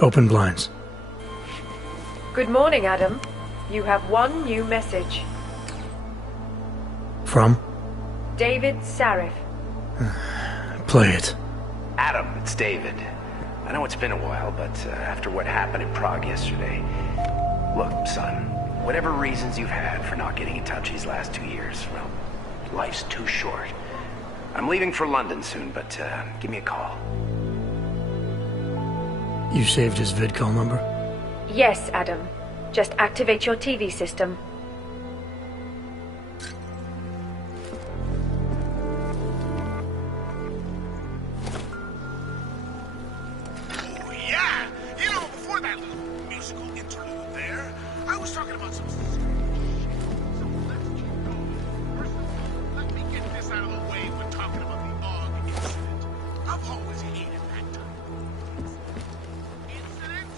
Open blinds. Good morning, Adam. You have one new message. From? David Sarif. Play it. Adam, it's David. I know it's been a while, but after what happened in Prague yesterday... Look, son, whatever reasons you've had for not getting in touch these last 2 years, well, life's too short. I'm leaving for London soon, but give me a call. You saved his vidcall number? Yes, Adam. Just activate your TV system. Oh, yeah! You know, before that little musical interlude there, I was talking about some... So let's keep going. First of all, let me get this out of the way when talking about the Og incident. I've always hated that type of incident.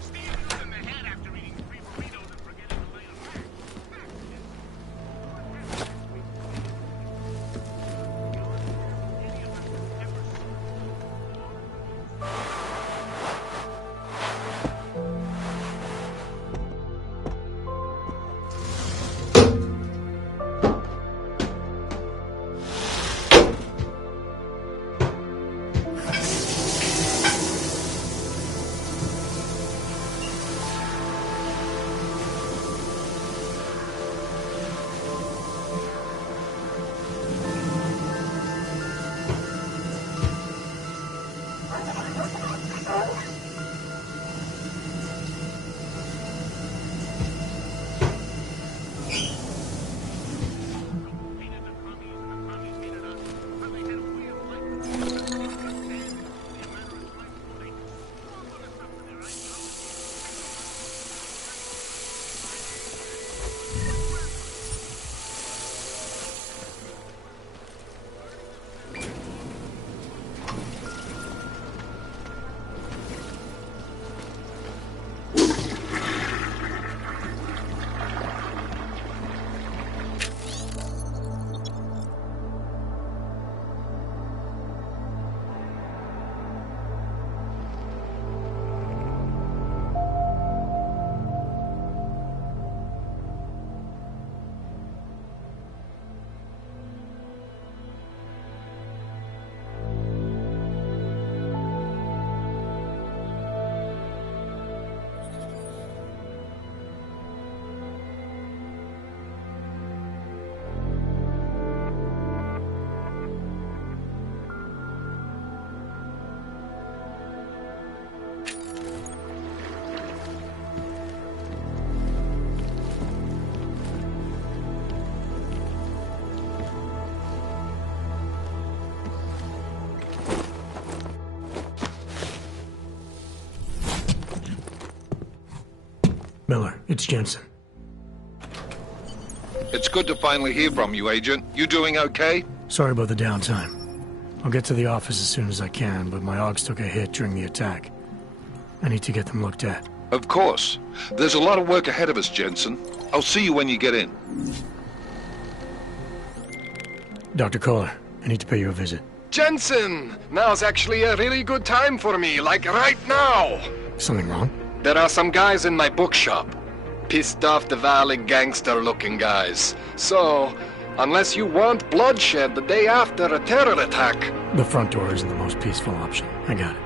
Steve using the head after eating 3 burritos and forgetting to lay a back. Miller, it's Jensen. It's good to finally hear from you, Agent. You doing okay? Sorry about the downtime. I'll get to the office as soon as I can, but my Augs took a hit during the attack. I need to get them looked at. Of course. There's a lot of work ahead of us, Jensen. I'll see you when you get in. Dr. Kohler, I need to pay you a visit. Jensen! Now's actually a really good time for me, like right now! Something wrong? There are some guys in my bookshop. Pissed off the Valley gangster-looking guys. So, unless you want bloodshed the day after a terror attack... The front door isn't the most peaceful option. I got it.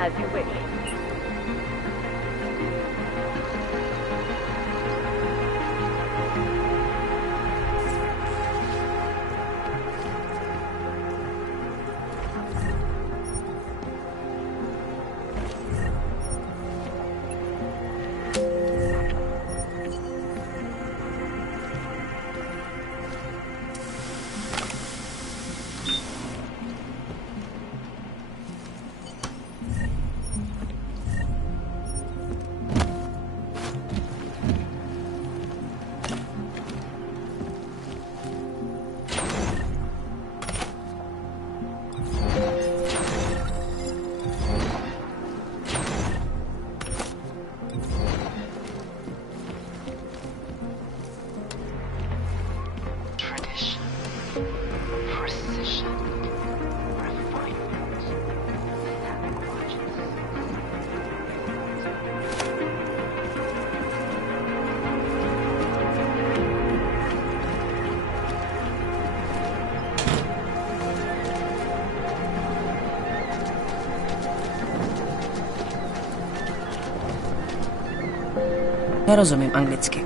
As you wish. Ja rozumiem angielski.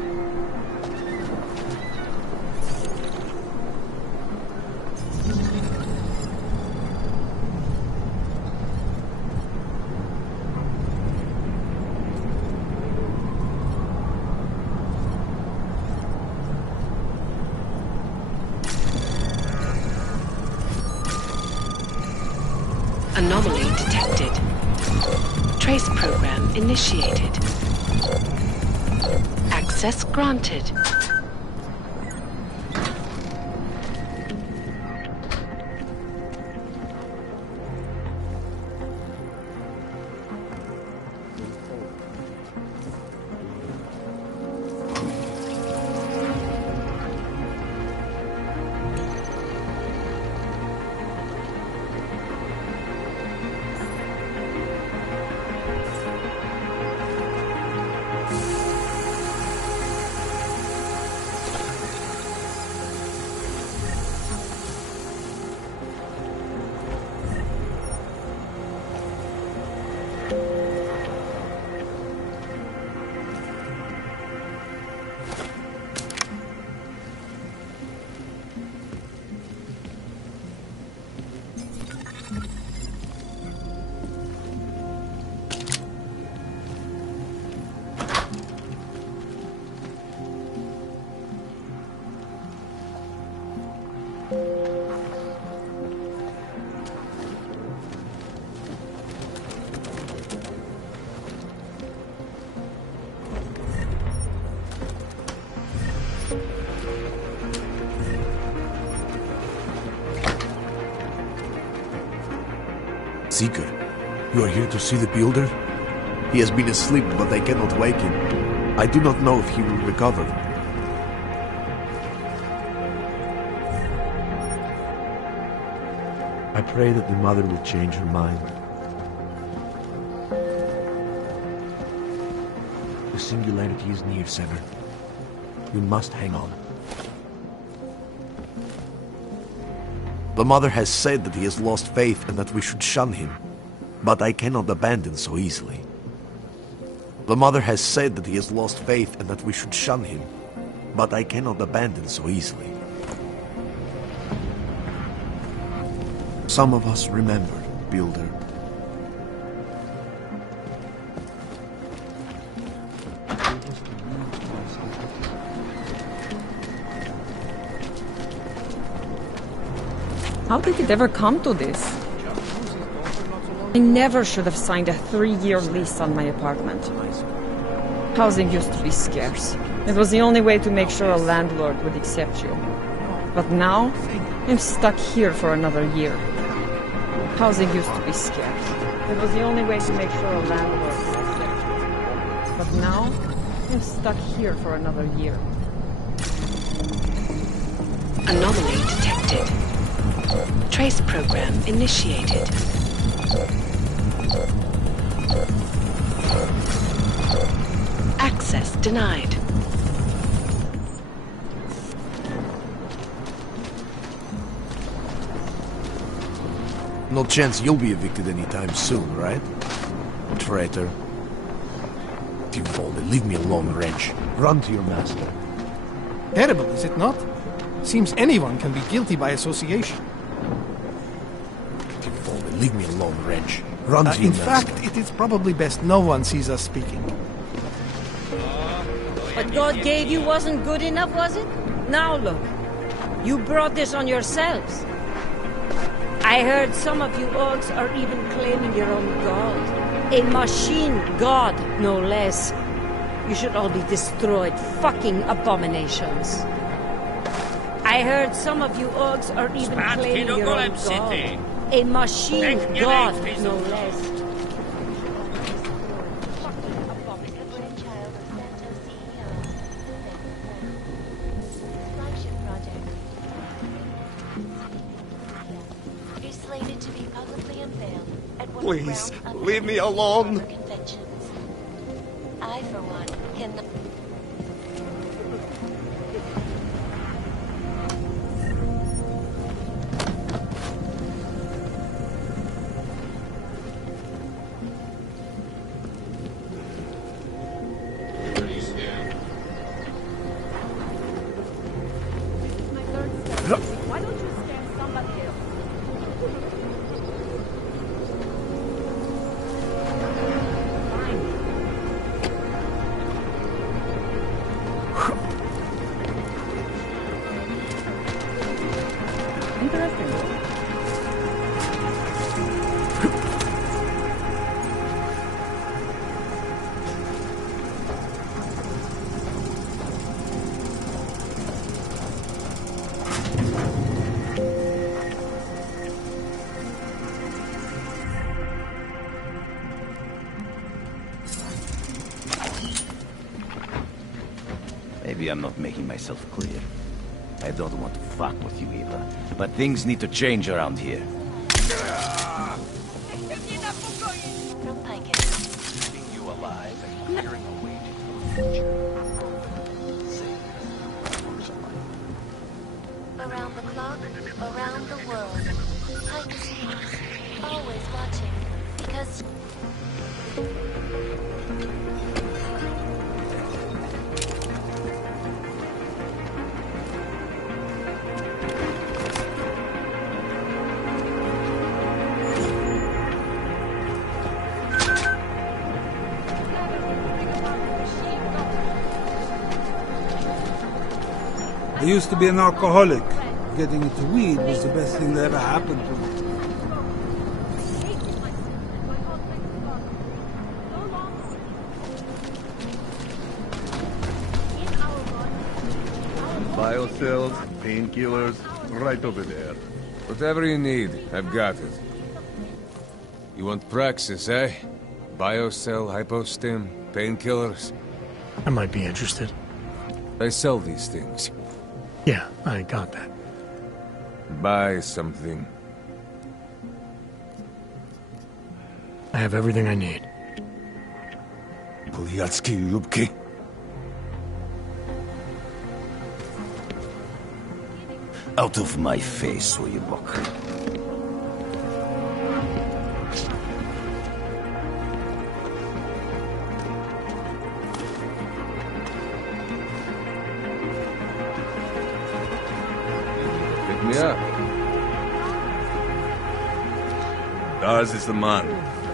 Anomaly detected. Trace program initiated. Access granted. Seeker, you are here to see the builder? He has been asleep, but I cannot wake him. I do not know if he will recover. I pray that the mother will change her mind. The singularity is near, Sever. You must hang on. The mother has said that he has lost faith and that we should shun him, but I cannot abandon so easily. The mother has said that he has lost faith and that we should shun him, but I cannot abandon so easily. Some of us remember, Builder. How did it ever come to this? I never should have signed a 3-year lease on my apartment. Housing used to be scarce. It was the only way to make sure a landlord would accept you. But now, I'm stuck here for another year. Housing used to be scarce. It was the only way to make sure a landlord would accept you. But now, I'm stuck here for another year. Anomaly detected. Trace program initiated. Access denied. No chance you'll be evicted anytime soon, right? Traitor. Devolve, leave me alone, wrench. Run to your master. Terrible, is it not? Seems anyone can be guilty by association. Devolve, leave me alone, wrench. Run to your In master. fact, it is probably best no one sees us speaking. What God gave you wasn't good enough, was it? Now look, you brought this on yourselves. I heard some of you orcs are even claiming your own god. A machine god, no less. You should all be destroyed, fucking abominations. I heard some of you orcs are even claiming your own god. A machine god, no less. Please, leave me alone. I, for one, cannot... Why don't you scare somebody else? Maybe I'm not making myself clear. I don't want to fuck with you either, but things need to change around here. Keeping you alive and clearing a way to the future. Around the clock, around the world. Pike is news, always watching, because... I used to be an alcoholic. Getting into weed was the best thing that ever happened to me. Biocells, painkillers, right over there. Whatever you need, I've got it. You want Praxis, eh? Biocell, hypostim, painkillers? I might be interested. I sell these things. Yeah, I got that. Buy something. I have everything I need. Poliatsky Lubki. Out of my face, will you walk? Pick me up. Daz is the man.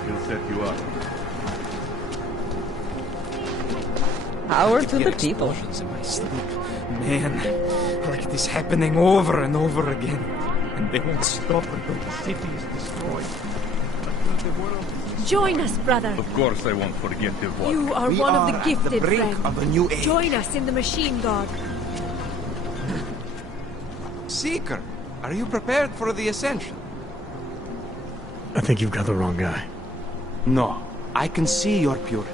He'll set you up. Power to the people. In my sleep. Man, like it is happening over and over again. And they won't stop until the city is destroyed. Join us, brother. Of course I won't forget the work. You are one of the gifted, friend. Of a new age. Join us in the machine god. Seeker, are you prepared for the ascension? I think you've got the wrong guy. No, I can see your purity.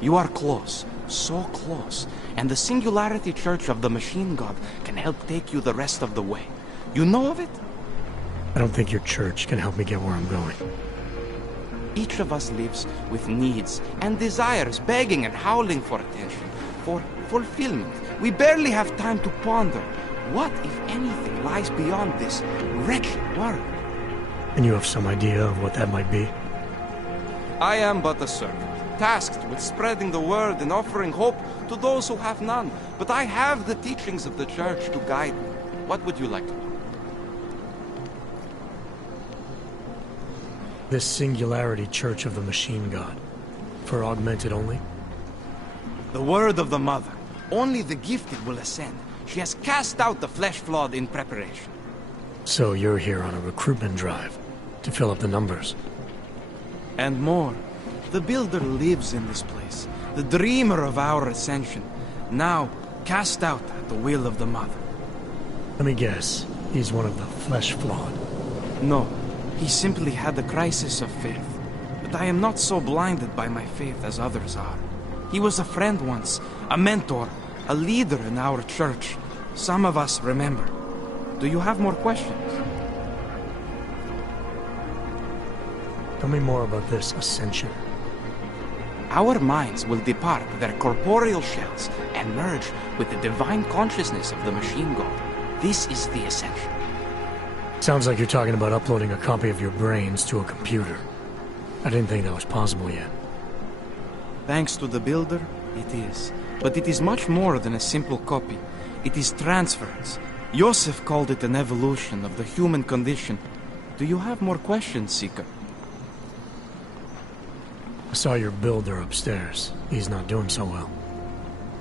You are close, so close. And the Singularity Church of the Machine God can help take you the rest of the way. You know of it? I don't think your church can help me get where I'm going. Each of us lives with needs and desires, begging and howling for attention, for fulfillment. We barely have time to ponder what, if anything, lies beyond this wretched world. And you have some idea of what that might be? I am but a servant, tasked with spreading the word and offering hope to those who have none. But I have the teachings of the Church to guide me. What would you like to know? This Singularity Church of the Machine God. For augmented only? The word of the Mother. Only the gifted will ascend. She has cast out the flesh-flawed in preparation. So you're here on a recruitment drive, to fill up the numbers. And more. The Builder lives in this place, the dreamer of our ascension, now cast out at the will of the Mother. Let me guess, he's one of the flesh-flawed. No, he simply had a crisis of faith. But I am not so blinded by my faith as others are. He was a friend once, a mentor, a leader in our church. Some of us remember. Do you have more questions? Tell me more about this ascension. Our minds will depart their corporeal shells and merge with the divine consciousness of the machine god. This is the ascension. Sounds like you're talking about uploading a copy of your brains to a computer. I didn't think that was possible yet. Thanks to the Builder, it is. But it is much more than a simple copy. It is transference. Joseph called it an evolution of the human condition. Do you have more questions, Seeker? I saw your Builder upstairs. He's not doing so well.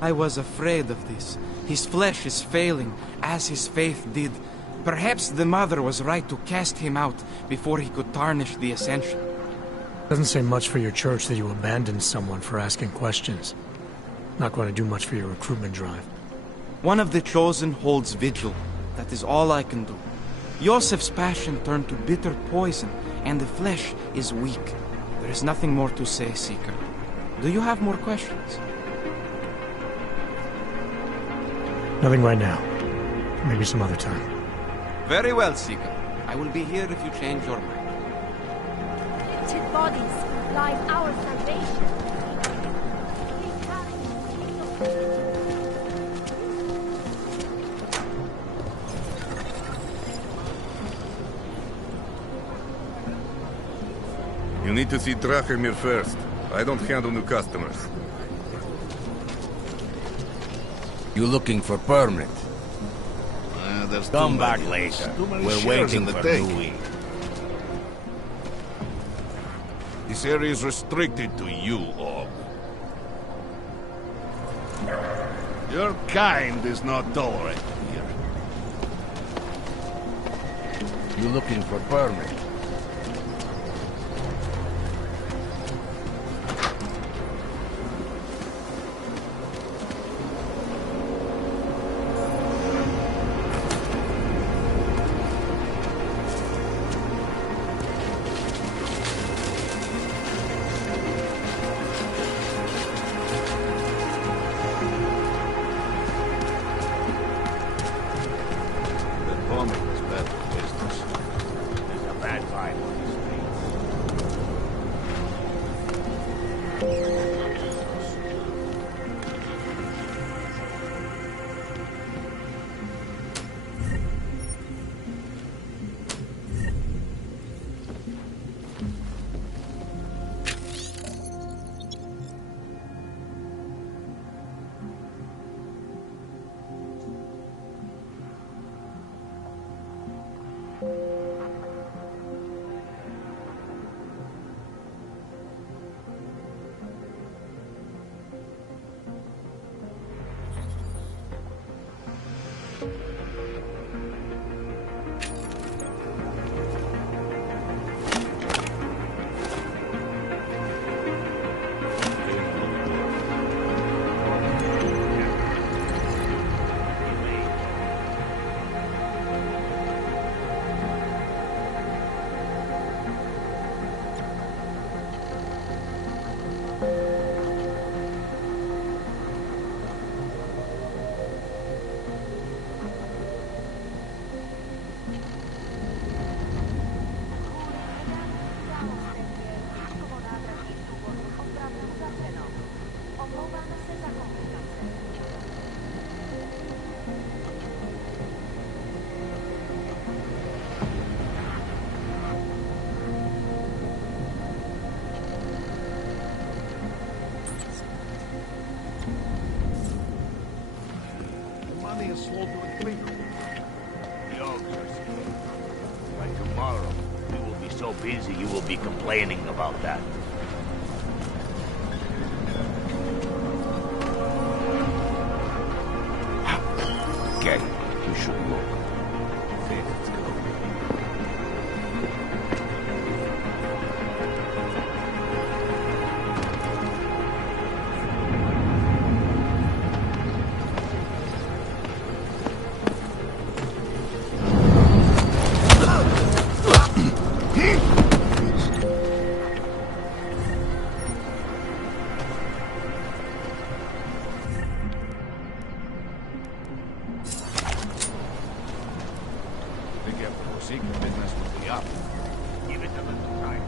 I was afraid of this. His flesh is failing, as his faith did. Perhaps the Mother was right to cast him out before he could tarnish the ascension. Doesn't say much for your church that you abandoned someone for asking questions. Not going to do much for your recruitment drive. One of the chosen holds vigil. That is all I can do. Joseph's passion turned to bitter poison, and the flesh is weak. There is nothing more to say, Seeker. Do you have more questions? Nothing right now. Maybe some other time. Very well, Seeker. I will be here if you change your mind. Afflicted bodies lies our salvation. You need to see Drachemir first. I don't handle new customers. You looking for permit? Come back later. We're waiting for Louis. This area is restricted to you, Orc. Your kind is not tolerated here. You looking for permit? all to a cleaner. The ogres. By tomorrow, we will be so busy you will be complaining about that. Okay, you should look. Okay, let's go. Secret business will be up. Give it a little time.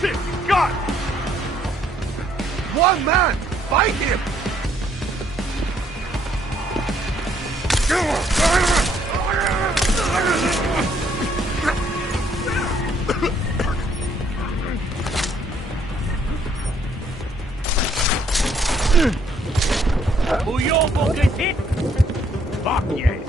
Shit, God! One man! Fight him! Who you fucking hit? Fuck yes!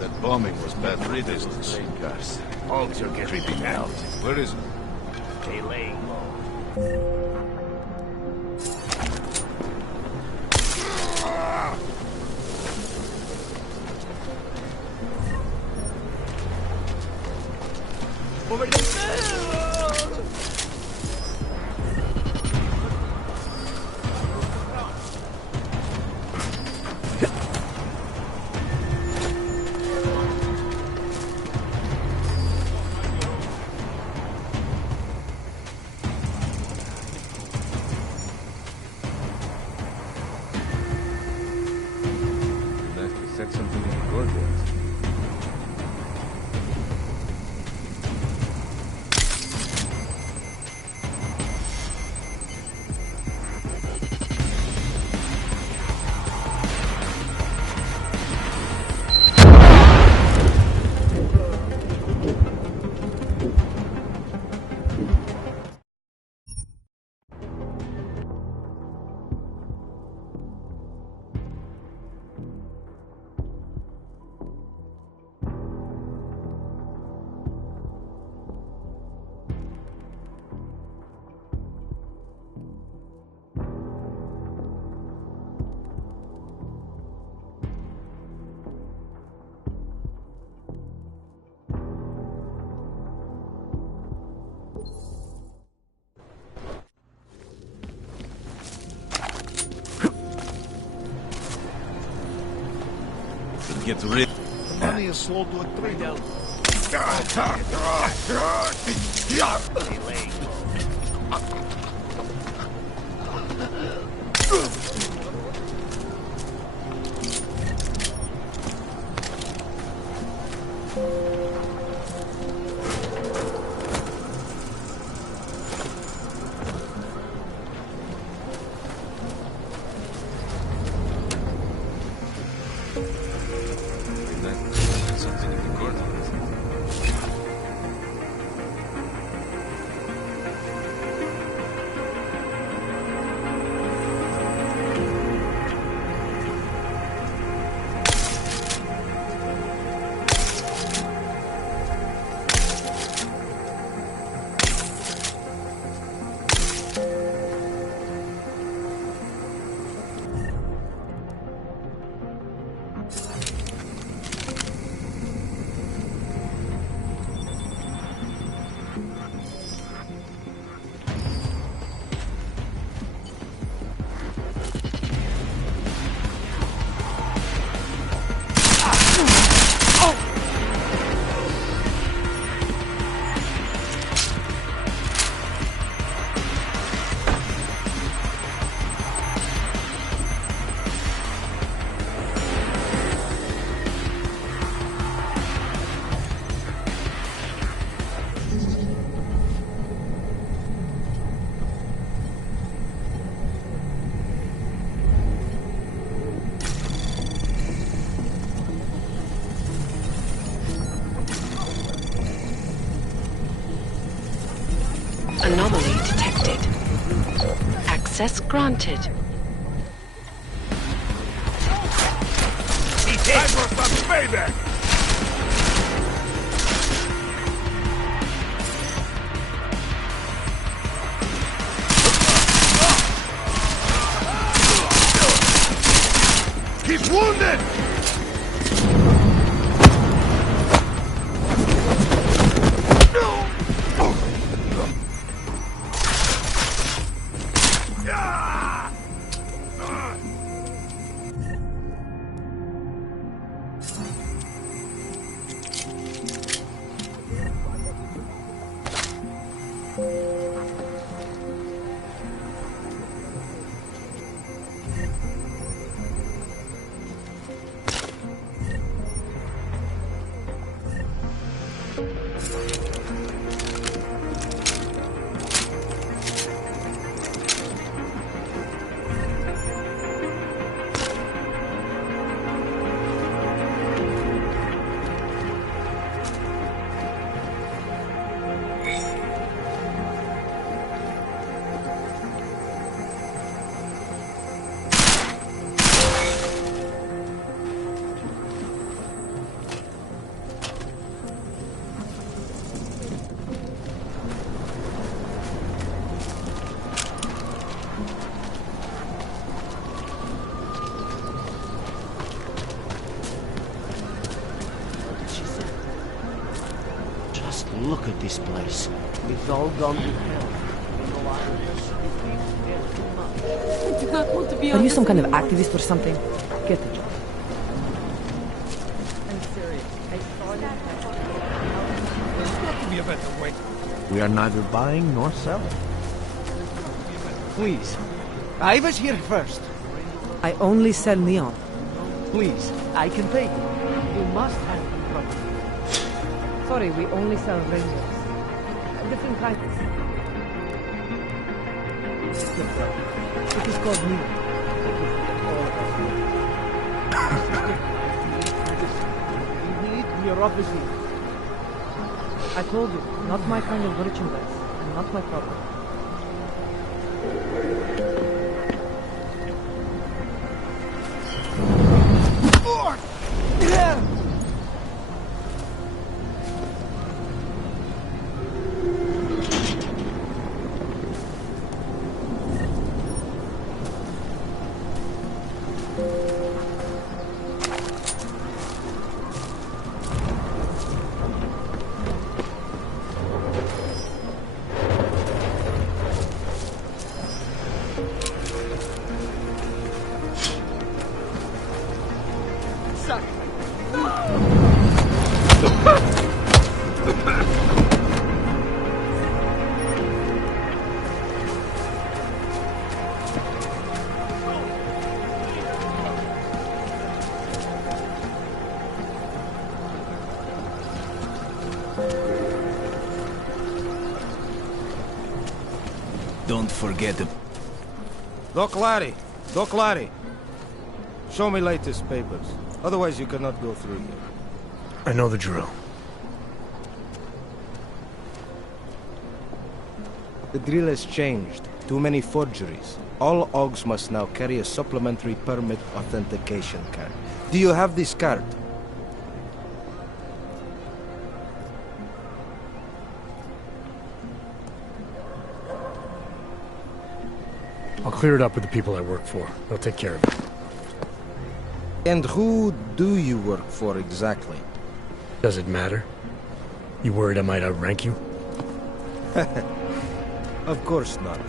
That bombing was bad distance. Cars. Hogs are getting Creeping out. Where is it? They laying low. Over the Nice to set something in the courtyard. But get rid. Money is slow to a trade out. Something in the court. Anomaly detected. Access granted. Payback! He's wounded! Just look at this place. It's all gone to hell. I do not want to be. Are you some kind of activist or something? Get the job. I'm serious. I saw you. There's got to be a better way. We are neither buying nor selling. Please. I was here first. I only sell neon. Please, I can pay you. You must have the property. Sorry, we only sell radios. Different kinds. It is called neon. We need neuropathy. I told you, not my kind of merchandise, and not my property. Don't forget to... Doc Larry! Doc Larry! Show me latest papers. Otherwise you cannot go through here. I know the drill. The drill has changed. Too many forgeries. All OGs must now carry a supplementary permit authentication card. Do you have this card? I'll clear it up with the people I work for. They'll take care of it. And who do you work for exactly? Does it matter? You worried I might outrank you? Of course not.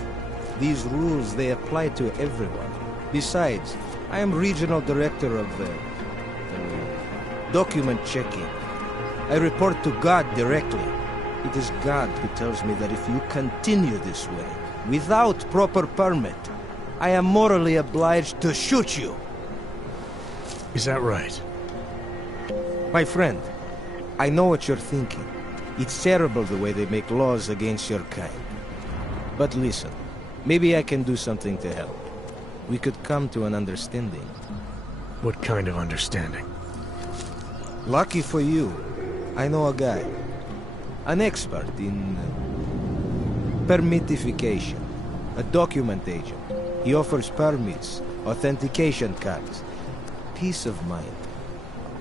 These rules, they apply to everyone. Besides, I am regional director of document checking. I report to God directly. It is God who tells me that if you continue this way, without proper permit, I am morally obliged to shoot you. Is that right? My friend, I know what you're thinking. It's terrible the way they make laws against your kind. But listen, maybe I can do something to help. We could come to an understanding. What kind of understanding? Lucky for you, I know a guy. An expert in permitification. A document agent. He offers permits, authentication cards. Peace of mind.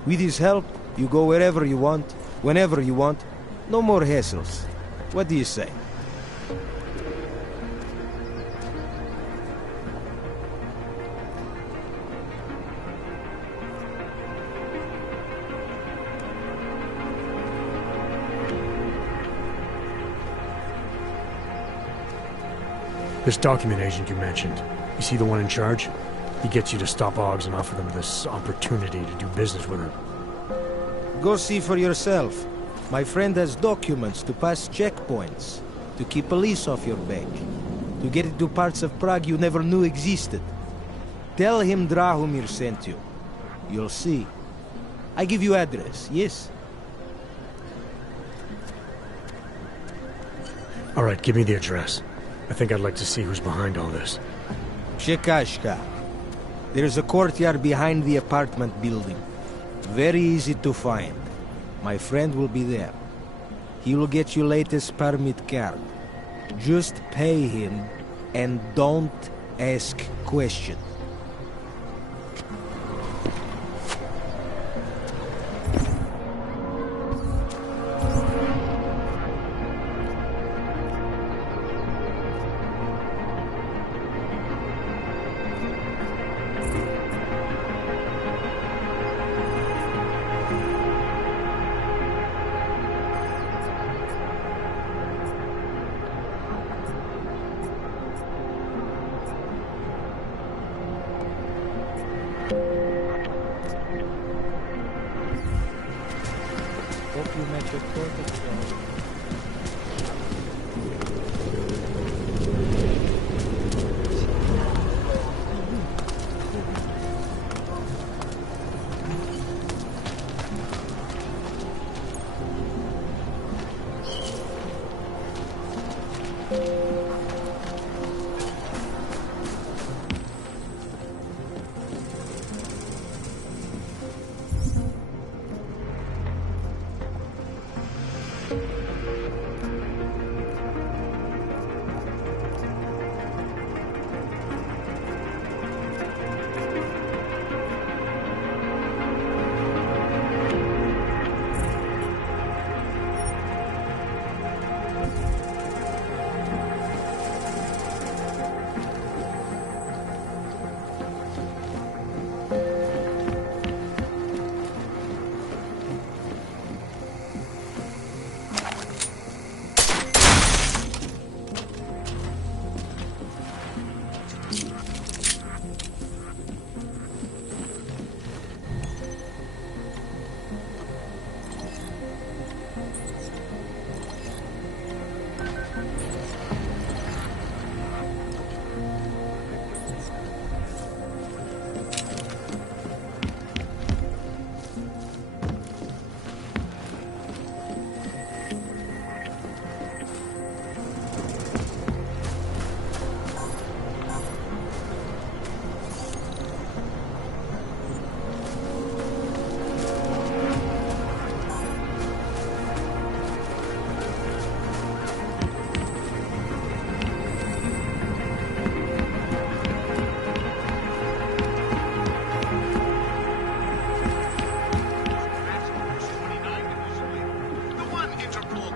With his help, you go wherever you want, whenever you want. No more hassles. What do you say? This document agent you mentioned, you see the one in charge? He gets you to stop OGs and offer them this opportunity to do business with her. Go see for yourself. My friend has documents to pass checkpoints, to keep police off your back, to get into parts of Prague you never knew existed. Tell him Drahomir sent you. You'll see. I give you address, yes? All right, give me the address. I think I'd like to see who's behind all this. Shekashka. There's a courtyard behind the apartment building. Very easy to find. My friend will be there. He will get you latest permit card. Just pay him and don't ask questions.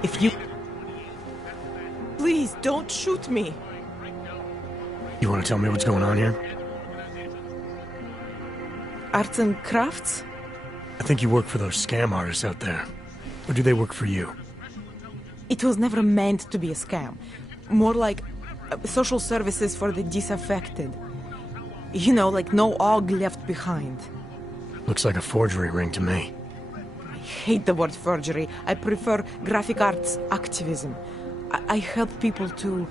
If you... Please, don't shoot me. You want to tell me what's going on here? Arts and crafts? I think you work for those scam artists out there. Or do they work for you? It was never meant to be a scam. More like social services for the disaffected. You know, like no og left behind. Looks like a forgery ring to me. I hate the word forgery. I prefer graphic arts activism. I help people to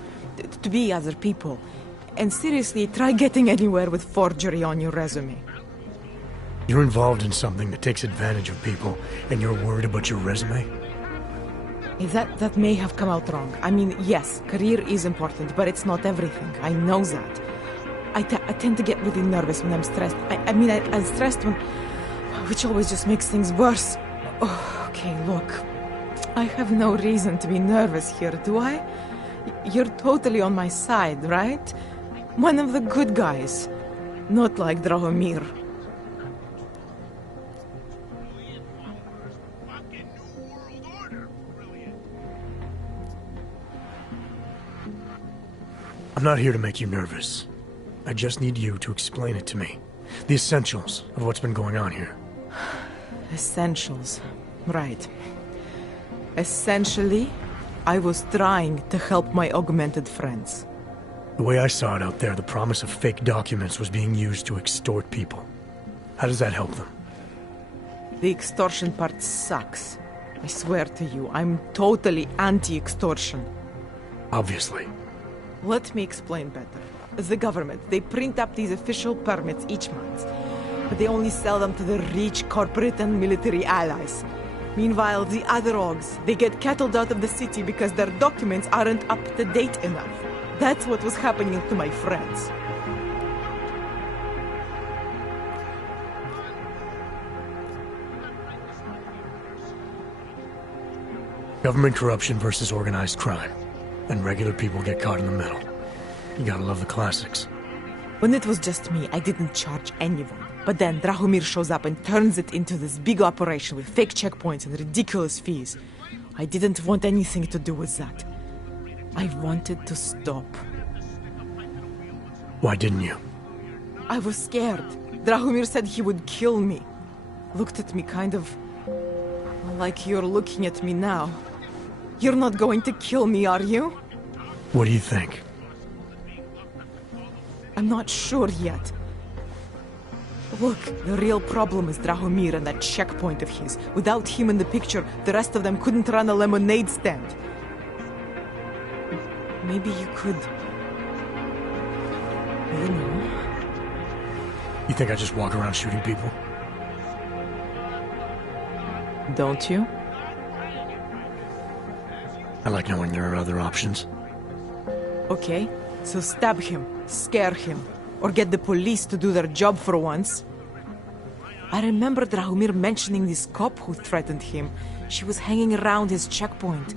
be other people. And seriously, try getting anywhere with forgery on your resume. You're involved in something that takes advantage of people, and you're worried about your resume? That may have come out wrong. I mean, yes, career is important, but it's not everything. I know that. I tend to get really nervous when I'm stressed. I'm stressed when... which always just makes things worse. Oh, okay, look. I have no reason to be nervous here, do I? You're totally on my side, right? One of the good guys. Not like Drahomir. I'm not here to make you nervous. I just need you to explain it to me. The essentials of what's been going on here. Essentials. Right. Essentially, I was trying to help my augmented friends. The way I saw it out there, the promise of fake documents was being used to extort people. How does that help them? The extortion part sucks. I swear to you, I'm totally anti-extortion. Obviously. Let me explain better. The government, they print up these official permits each month, but they only sell them to the rich corporate and military allies. Meanwhile, the other orgs, they get cattled out of the city because their documents aren't up to date enough. That's what was happening to my friends. Government corruption versus organized crime. And regular people get caught in the middle. You gotta love the classics. When it was just me, I didn't charge anyone. But then Drahomir shows up and turns it into this big operation with fake checkpoints and ridiculous fees. I didn't want anything to do with that. I wanted to stop. Why didn't you? I was scared. Drahomir said he would kill me. Looked at me kind of... like you're looking at me now. You're not going to kill me, are you? What do you think? I'm not sure yet. Look, the real problem is Drahomir and that checkpoint of his. Without him in the picture, the rest of them couldn't run a lemonade stand. Maybe you could... you know... You think I just walk around shooting people? Don't you? I like knowing there are other options. Okay, so stab him, scare him, or get the police to do their job for once. I remember Drahomir mentioning this cop who threatened him. She was hanging around his checkpoint.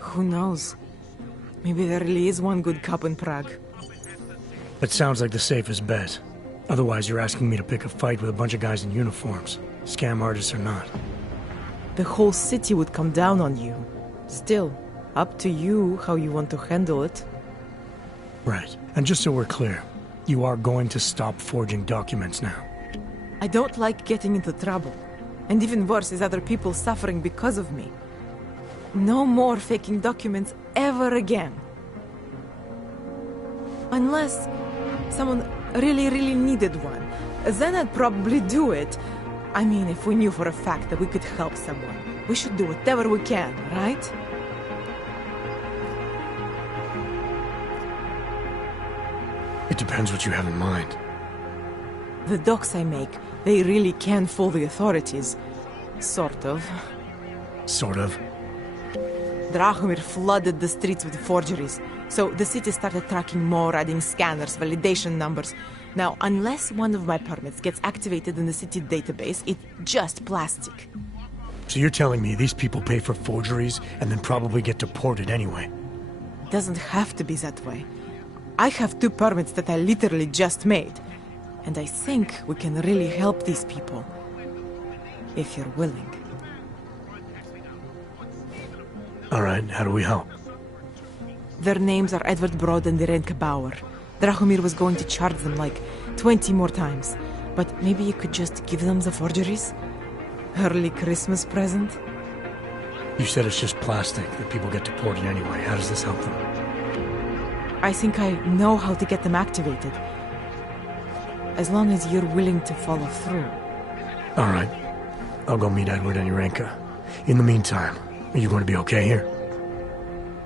Who knows? Maybe there really is one good cop in Prague. That sounds like the safest bet. Otherwise, you're asking me to pick a fight with a bunch of guys in uniforms. Scam artists or not. The whole city would come down on you. Still, up to you how you want to handle it. Right. And just so we're clear, you are going to stop forging documents now. I don't like getting into trouble. And even worse is other people suffering because of me. No more faking documents ever again. Unless someone really needed one. Then I'd probably do it. I mean, if we knew for a fact that we could help someone. We should do whatever we can, right? It depends what you have in mind. The docs I make, they really can fool the authorities. Sort of. Sort of? Drahomir flooded the streets with forgeries, so the city started tracking more, adding scanners, validation numbers. Now, unless one of my permits gets activated in the city database, it's just plastic. So you're telling me these people pay for forgeries and then probably get deported anyway? It doesn't have to be that way. I have 2 permits that I literally just made. And I think we can really help these people. If you're willing. right, how do we help? Their names are Edward Brod and Irenka Bauer. Drahomir was going to charge them like 20 more times. But maybe you could just give them the forgeries? Early Christmas present? You said it's just plastic that people get deported anyway. How does this help them? I think I know how to get them activated. As long as you're willing to follow through. All right. I'll go meet Edward and Irenka. In the meantime, are you going to be okay here?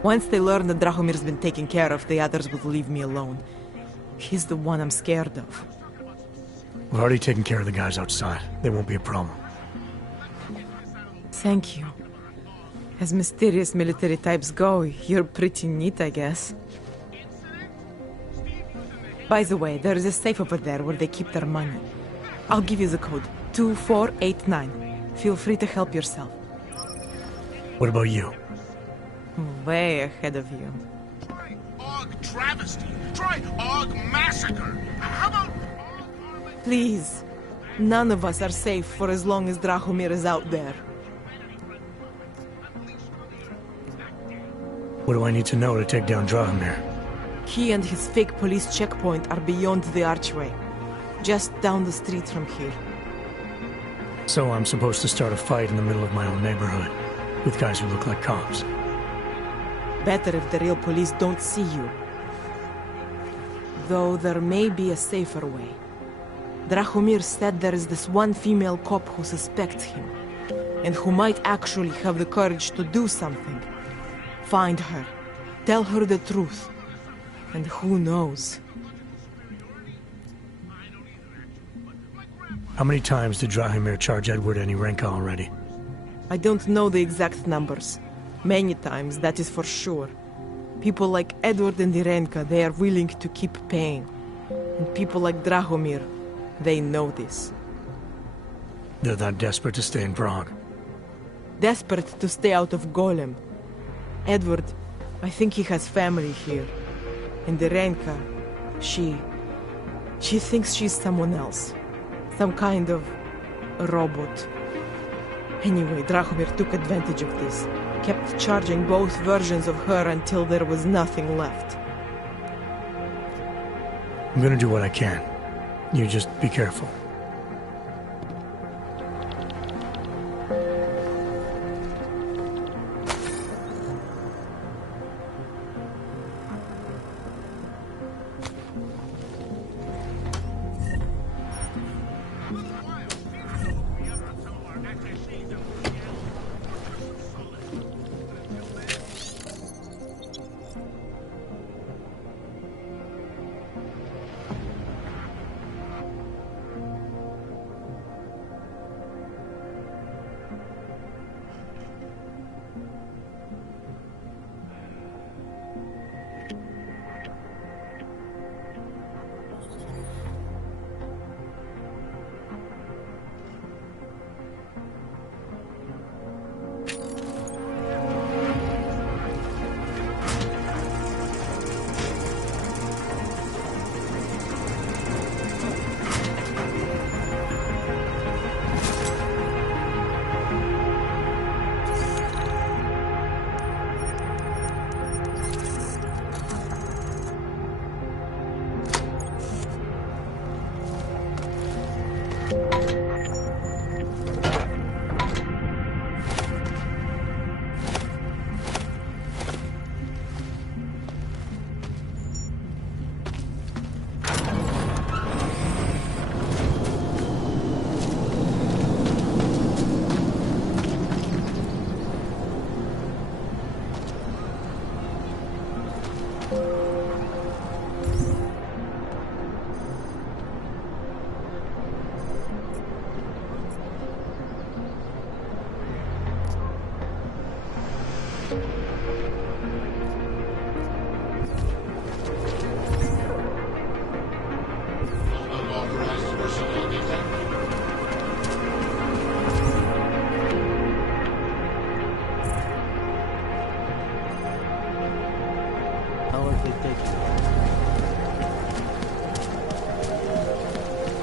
Once they learn that Drahomir's been taken care of, the others will leave me alone. He's the one I'm scared of. We've already taken care of the guys outside. They won't be a problem. Thank you. As mysterious military types go, you're pretty neat, I guess. By the way, there is a safe over there where they keep their money. I'll give you the code. 2489. Feel free to help yourself. What about you? Way ahead of you. Try Og Travesty. Try Og Massacre. How about... Please. None of us are safe for as long as Drahomir is out there. What do I need to know to take down Drahomir? He and his fake police checkpoint are beyond the archway. Just down the street from here. So I'm supposed to start a fight in the middle of my own neighborhood, with guys who look like cops. Better if the real police don't see you. Though there may be a safer way. Drahomir said there is this one female cop who suspects him, and who might actually have the courage to do something. Find her. Tell her the truth. And who knows? How many times did Drahomir charge Edward and Irenka already? I don't know the exact numbers. Many times, that is for sure. People like Edward and Irenka, they are willing to keep paying. And people like Drahomir, they know this. They're that desperate to stay in Prague. Desperate to stay out of Golem. Edward, I think he has family here. And Irenka, she thinks she's someone else. Some kind of robot. Anyway, Drahomir took advantage of this. Kept charging both versions of her until there was nothing left. I'm gonna do what I can. You just be careful.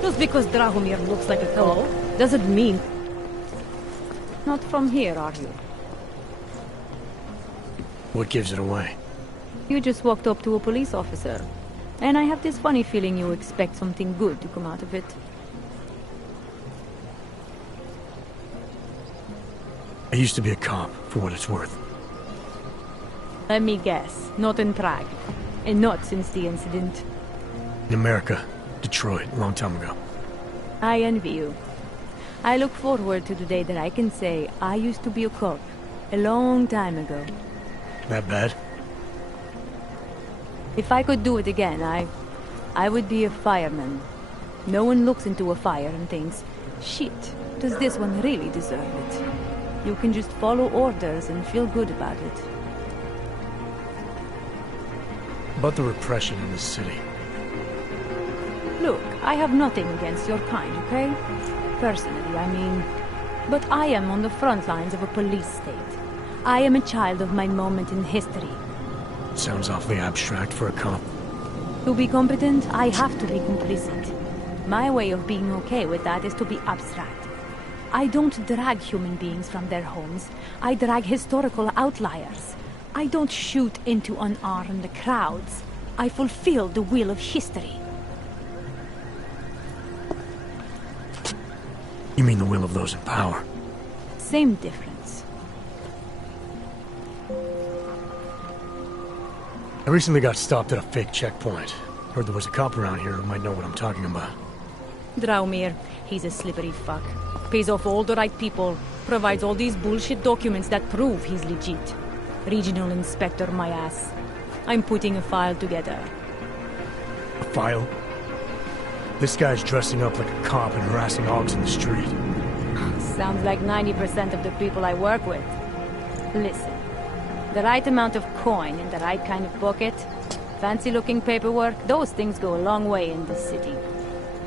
Just because Drahomir looks like a fellow doesn't mean... Not from here, are you? What gives it away? You just walked up to a police officer. And I have this funny feeling you expect something good to come out of it. I used to be a cop, for what it's worth. Let me guess, not in Prague. And not since the incident. In America. Detroit, a long time ago. I envy you. I look forward to the day that I can say I used to be a cop. A long time ago. That bad? If I could do it again, I would be a fireman. No one looks into a fire and thinks, shit, does this one really deserve it? You can just follow orders and feel good about it. About the repression in this city. Look, I have nothing against your kind, okay? Personally, I mean. But I am on the front lines of a police state. I am a child of my moment in history. Sounds awfully abstract for a cop. To be competent, I have to be complicit. My way of being okay with that is to be abstract. I don't drag human beings from their homes. I drag historical outliers. I don't shoot into unarmed crowds. I fulfill the will of history. You mean the will of those in power? Same difference. I recently got stopped at a fake checkpoint. Heard there was a cop around here who might know what I'm talking about. Draumir, he's a slippery fuck. Pays off all the right people. Provides all these bullshit documents that prove he's legit. Regional inspector, my ass. I'm putting a file together. A file? This guy's dressing up like a cop and harassing hogs in the street. Sounds like 90% of the people I work with. Listen, the right amount of coin in the right kind of pocket, fancy-looking paperwork, those things go a long way in this city.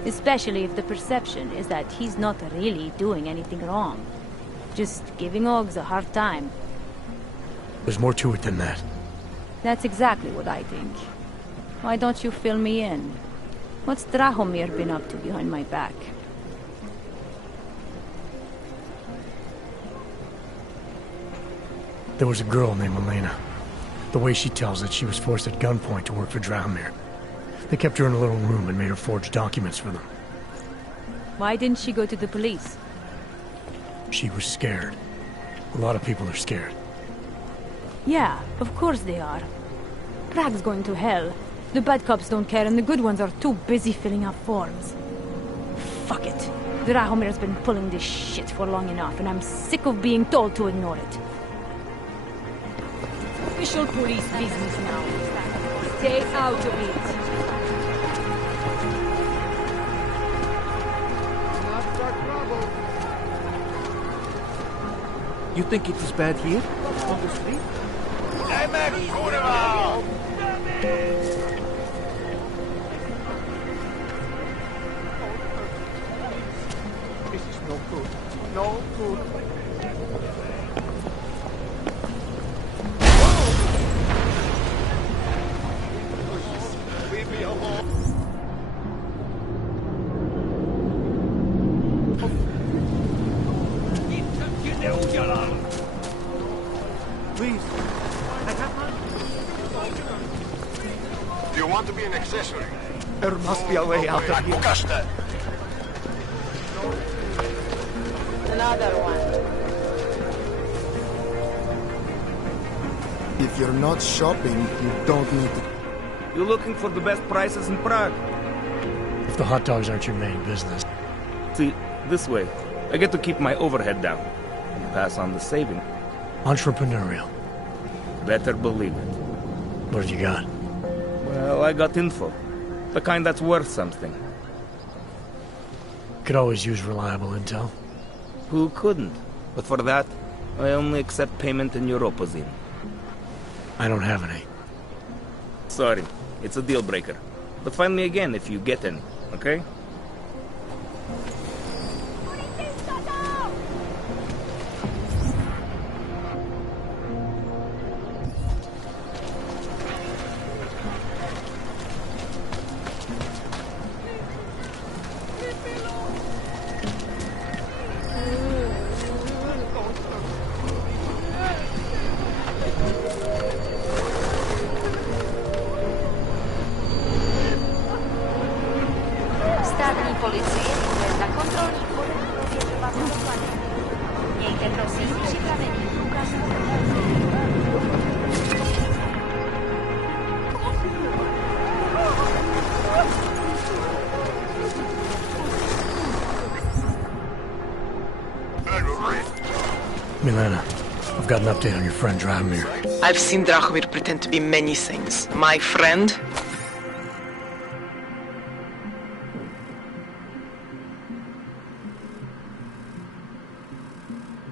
Especially if the perception is that he's not really doing anything wrong. Just giving hogs a hard time. There's more to it than that. That's exactly what I think. Why don't you fill me in? What's Drahomir been up to behind my back? There was a girl named Elena. The way she tells it, she was forced at gunpoint to work for Drahomir. They kept her in a little room and made her forge documents for them. Why didn't she go to the police? She was scared. A lot of people are scared. Yeah, of course they are. Prague's going to hell. The bad cops don't care and the good ones are too busy filling out forms. Fuck it. Drahomir's been pulling this shit for long enough and I'm sick of being told to ignore it. Official police business now. Stay out of it. You think it is bad here? On the street? This is no good. No good. Leave me alone. Please. Do you want to be an accessory? There must be a way out of here. Another one. If you're not shopping, you don't need to. You're looking for the best prices in Prague. If the hot dogs aren't your main business. See, this way, I get to keep my overhead down and pass on the saving. Entrepreneurial. Better believe it. What have you got? Well, I got info. The kind that's worth something. Could always use reliable intel. Who couldn't? But for that, I only accept payment in Europozine. I don't have any. Sorry, it's a deal breaker. But find me again if you get any, okay? Milena, I've got an update on your friend Drahomir. I've seen Drahomir pretend to be many things. My friend?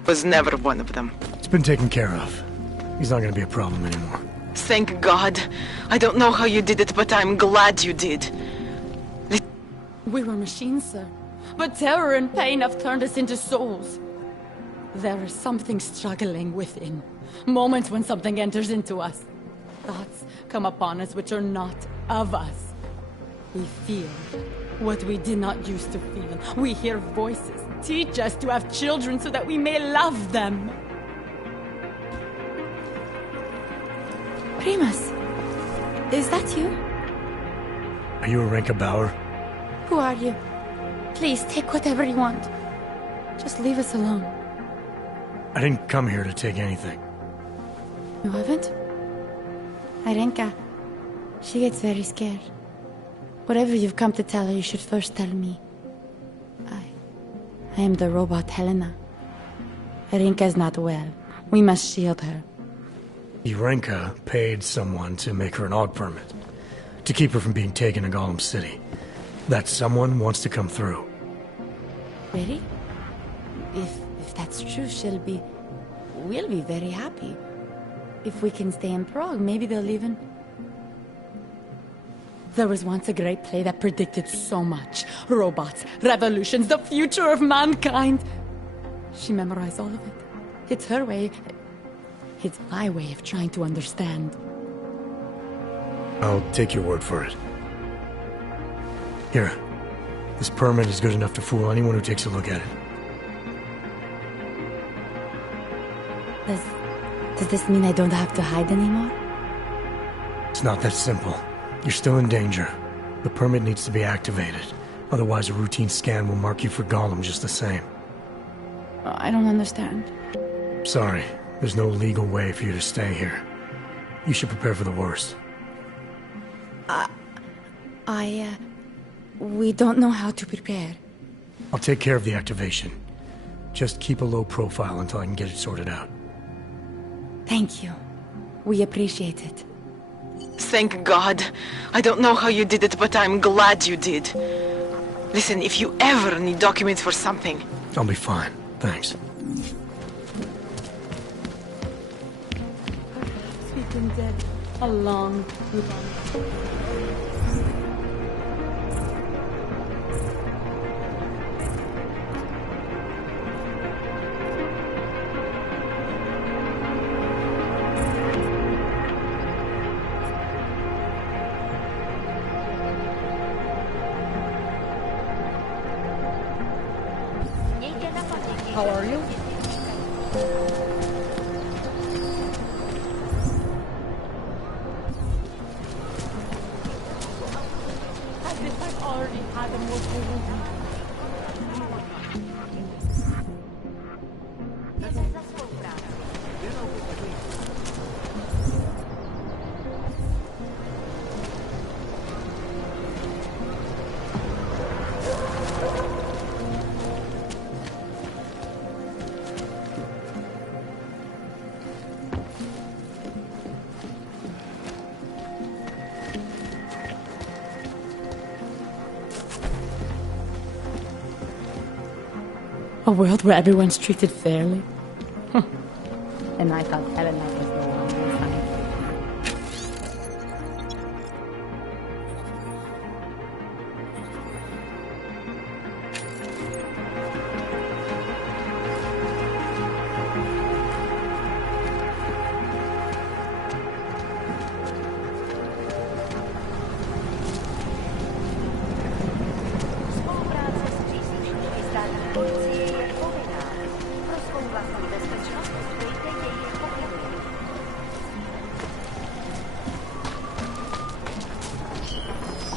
Was never one of them. It's been taken care of. He's not gonna be a problem anymore. Thank God. I don't know how you did it, but I'm glad you did. We were machines, sir. But terror and pain have turned us into souls. There is something struggling within. Moments when something enters into us. Thoughts come upon us which are not of us. We feel what we did not used to feel. We hear voices. Teach us to have children so that we may love them. Primus, is that you? Are you Arenka Bauer? Who are you? Please, take whatever you want. Just leave us alone. I didn't come here to take anything. You haven't? Arenka, she gets very scared. Whatever you've come to tell her, you should first tell me. I am the robot Helena. Arenka's not well. We must shield her. Arenka paid someone to make her an AUG permit. To keep her from being taken to Gollum City. That someone wants to come through. Really? If that's true, we'll be very happy. If we can stay in Prague, maybe they'll even... There was once a great play that predicted so much. Robots, revolutions, the future of mankind. She memorized all of it. It's her way. It's my way of trying to understand. I'll take your word for it. Here. This permit is good enough to fool anyone who takes a look at it. Does this mean I don't have to hide anymore? It's not that simple. You're still in danger. The permit needs to be activated. Otherwise, a routine scan will mark you for Gollum just the same. I don't understand. Sorry. There's no legal way for you to stay here. You should prepare for the worst. We don't know how to prepare. I'll take care of the activation. Just keep a low profile until I can get it sorted out. Thank you. We appreciate it. Thank God. I don't know how you did it, but I'm glad you did. Listen, if you ever need documents for something... I'll be fine. Thanks. We've been dead a long, long... How are you? As if I've already had a mortal wound. A world where everyone's treated fairly. And I thought Helena was the one this time.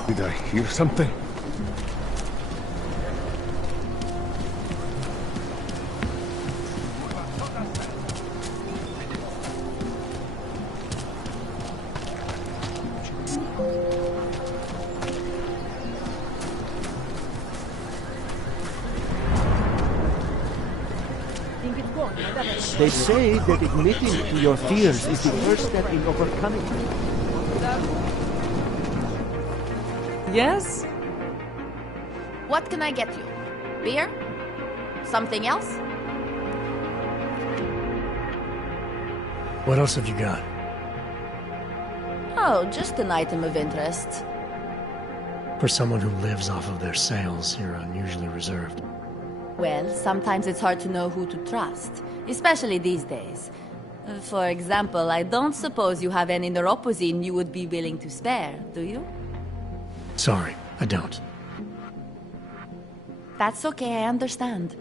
Did I hear something? They say that admitting to your fears is the first step in overcoming them. Yes? What can I get you? Beer? Something else? What else have you got? Oh, just an item of interest. For someone who lives off of their sales, you're unusually reserved. Well, sometimes it's hard to know who to trust, especially these days. For example, I don't suppose you have any neuropozyne you would be willing to spare, do you? Sorry, I don't. That's okay, I understand.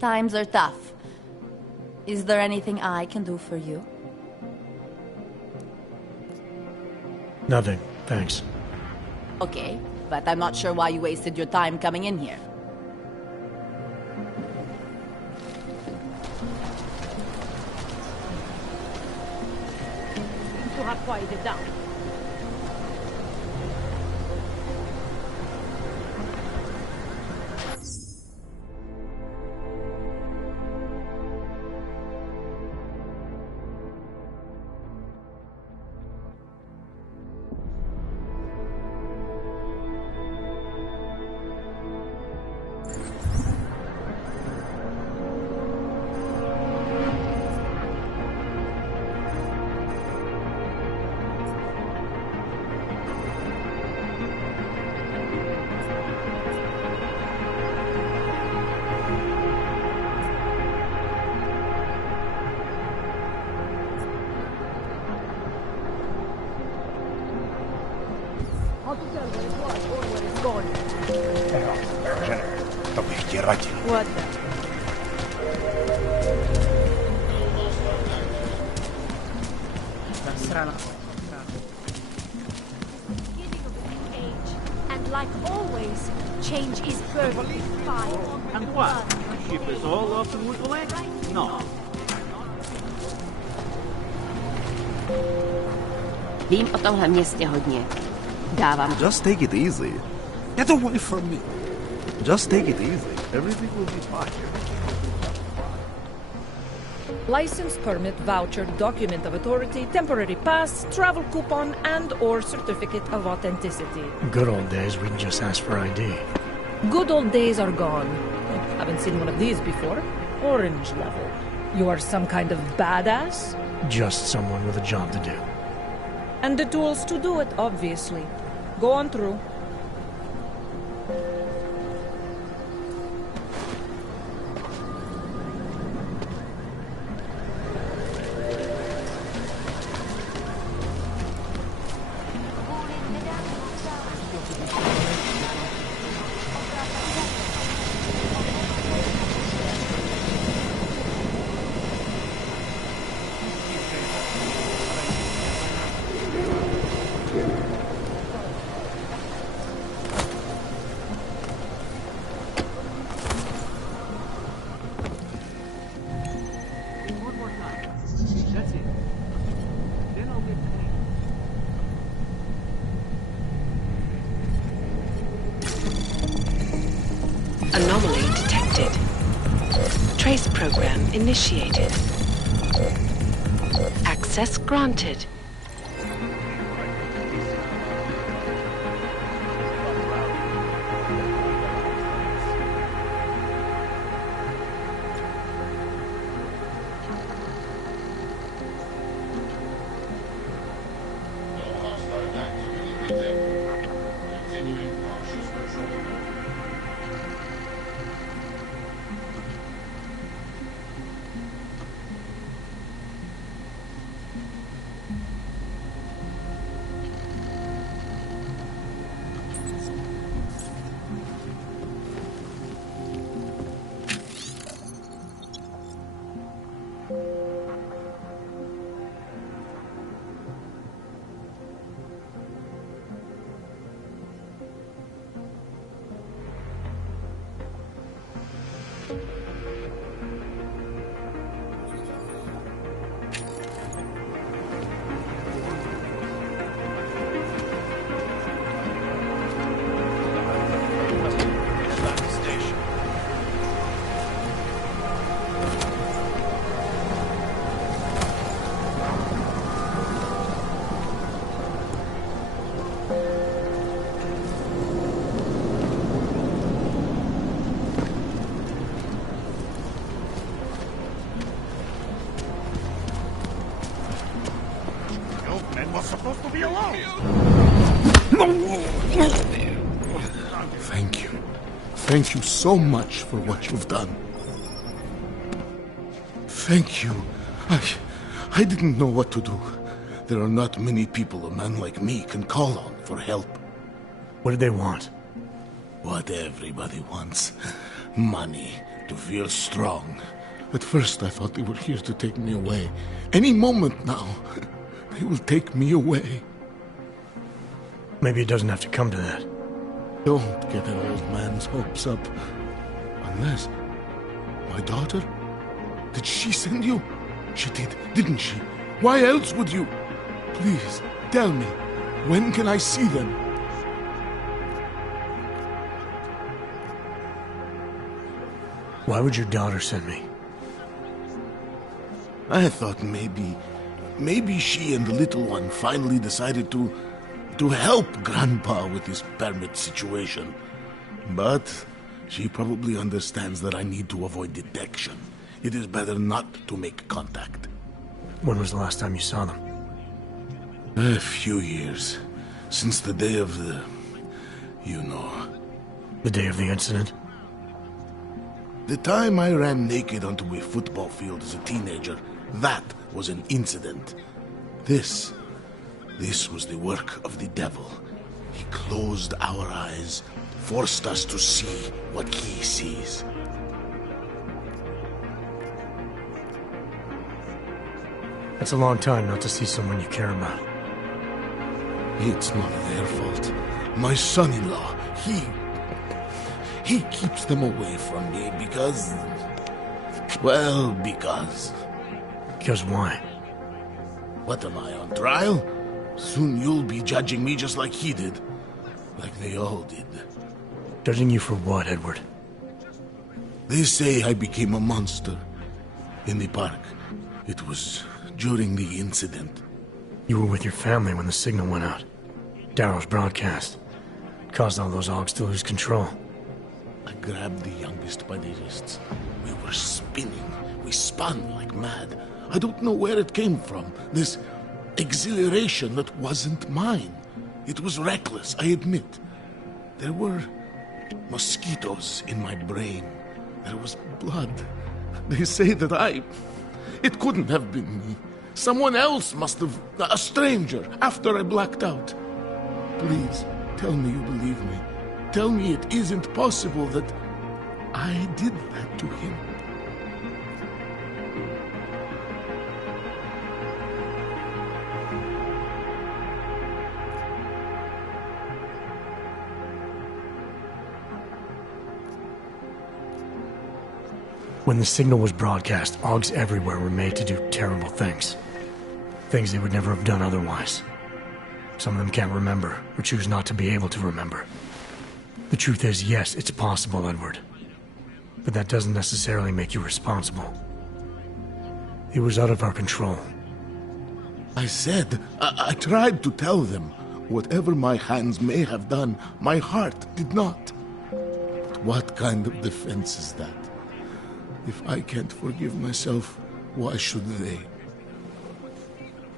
Times are tough. Is there anything I can do for you? Nothing, thanks. Okay, but I'm not sure why you wasted your time coming in here. To have quieted down. How to tell where it was or where it's gone? What the? Beginning of a new age, and like always, change is perfectly fine. And what? Ship us all off and move away? No. Vím o tomhle městě hodně. Dávám. Just take it easy. Get away from me. Just take it easy. Everything will be fine. License, permit, voucher, document of authority, temporary pass, travel coupon, and/or certificate of authenticity. Good old days, we can just ask for ID. Good old days are gone. Haven't seen one of these before. Orange level. You are some kind of badass? Just someone with a job to do. And the tools to do it, obviously. Go on through. Anomaly detected. Trace program initiated. Access granted. was supposed to be alone. Thank you. Thank you so much for what you've done. Thank you. I didn't know what to do. There are not many people a man like me can call on for help. What did they want? What everybody wants. Money. To feel strong. At first I thought they were here to take me away. Any moment now, they will take me away. Maybe it doesn't have to come to that. Don't get an old man's hopes up. Unless... My daughter? Did she send you? She did, didn't she? Why else would you? Please, tell me. When can I see them? Why would your daughter send me? I thought maybe she and the little one finally decided to help Grandpa with his permit situation. But she probably understands that I need to avoid detection. It is better not to make contact. When was the last time you saw them? A few years. Since the day of the... you know. The day of the incident? The time I ran naked onto a football field as a teenager, that was an incident. This was the work of the devil. He closed our eyes, forced us to see what he sees. That's a long time not to see someone you care about. It's not their fault. My son-in-law, he keeps them away from me because... well, because... Because why? What am I, on trial? Soon you'll be judging me just like he did. Like they all did. Judging you for what, Edward? They say I became a monster. In the park. It was during the incident. You were with your family when the signal went out. Darrow's broadcast. Caused all those Augs to lose control. I grabbed the youngest by the wrists. We were spinning. We spun like mad. I don't know where it came from. This exhilaration that wasn't mine. It was reckless, I admit. There were mosquitoes in my brain. There was blood. They say that it couldn't have been me. Someone else must have... a stranger, after I blacked out. Please, tell me you believe me. Tell me it isn't possible that I did that to him. When the signal was broadcast, Augs everywhere were made to do terrible things. Things they would never have done otherwise. Some of them can't remember, or choose not to be able to remember. The truth is, yes, it's possible, Edward. But that doesn't necessarily make you responsible. It was out of our control. I said, I tried to tell them. Whatever my hands may have done, my heart did not. But what kind of defense is that? If I can't forgive myself, why should they?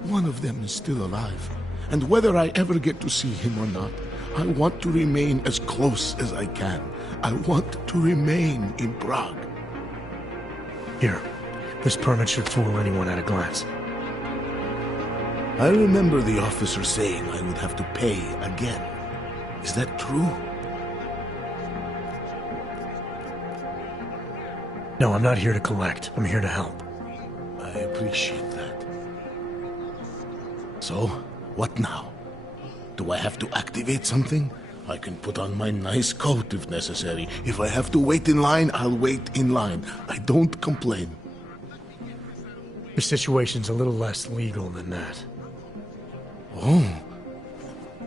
One of them is still alive, and whether I ever get to see him or not, I want to remain as close as I can. I want to remain in Prague. Here, this permit should fool anyone at a glance. I remember the officer saying I would have to pay again. Is that true? No, I'm not here to collect. I'm here to help. I appreciate that. So, what now? Do I have to activate something? I can put on my nice coat if necessary. If I have to wait in line, I'll wait in line. I don't complain. The situation's a little less legal than that. Oh.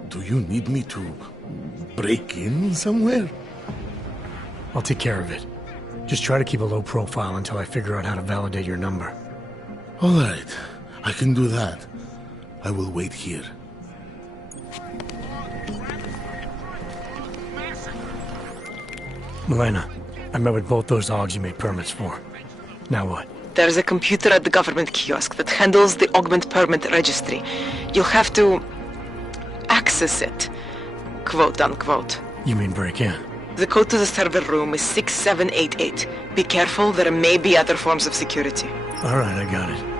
Do you need me to break in somewhere? I'll take care of it. Just try to keep a low profile until I figure out how to validate your number. All right. I can do that. I will wait here. Milena, I met with both those Augs you made permits for. Now what? There's a computer at the government kiosk that handles the augment permit registry. You'll have to access it, quote unquote. You mean break in? The code to the server room is 6788. Be careful, there may be other forms of security. All right, I got it.